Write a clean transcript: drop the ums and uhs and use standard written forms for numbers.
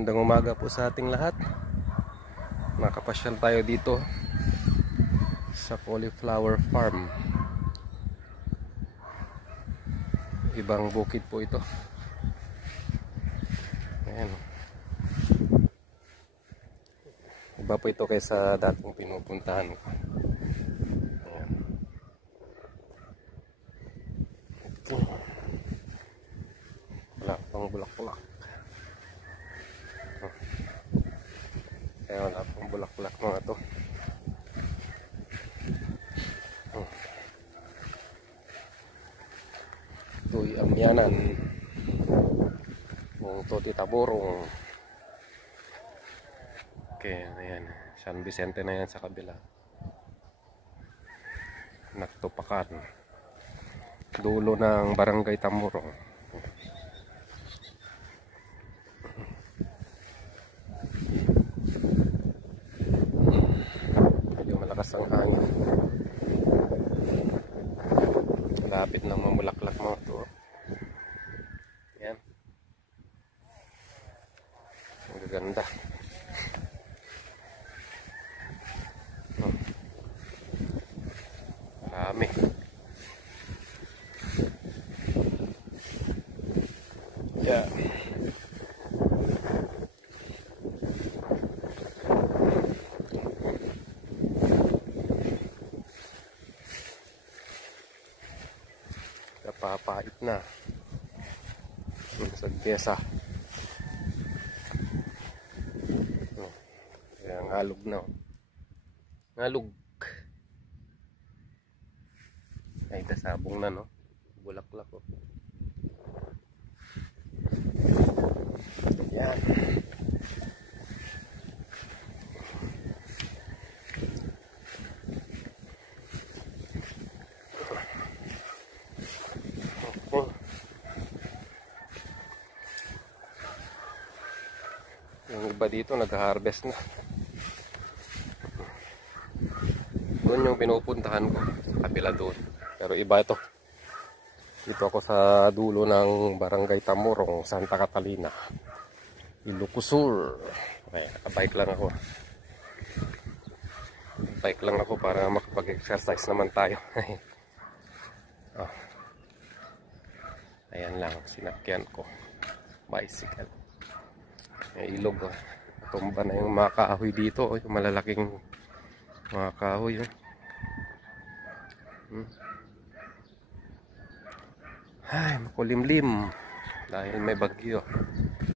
Magandang umaga po sa ating lahat. Nakapasyal tayo dito sa cauliflower farm. Ibang bukid po ito. Ayan. Iba po ito kaysa dating pinupuntahan ko. Ayan. Okay. Wala pang bulak-bulak. Kaya wala pang bulak-bulak mga to. Ito'y amyanan ng Toti Taborong. Okay, ayan. San Vicente na yan sa kabila. Nagtupakan. Dulo ng Barangay Tamborong. Medyo malakas ang hangin. Lapit ng mamulaklak mga to. Yan. Ang gaganda. Marami. Yeah. Napapait na sa pyesa. Kaya ngalog na. Ngalog. Ay, tasabong na, no? Bulaklak, oh. Yan. Yung iba dito nag-harvest na. Doon yung pinupuntahan ko, sa kabila doon. Pero iba ito. Dito ako sa dulo ng Barangay Tamborong, Santa Catalina, Ilocos Sur. Okay, nakabike lang ako. Bike lang ako para makapag-exercise naman tayo. Oh. Ayan lang, sinakyan ko. Bicycle. May ilog. Oh. Tumba na yung mga kahoy dito. Oh. Yung malalaking mga kahoy. Oh. Ay, makulimlim. Dahil may bagyo.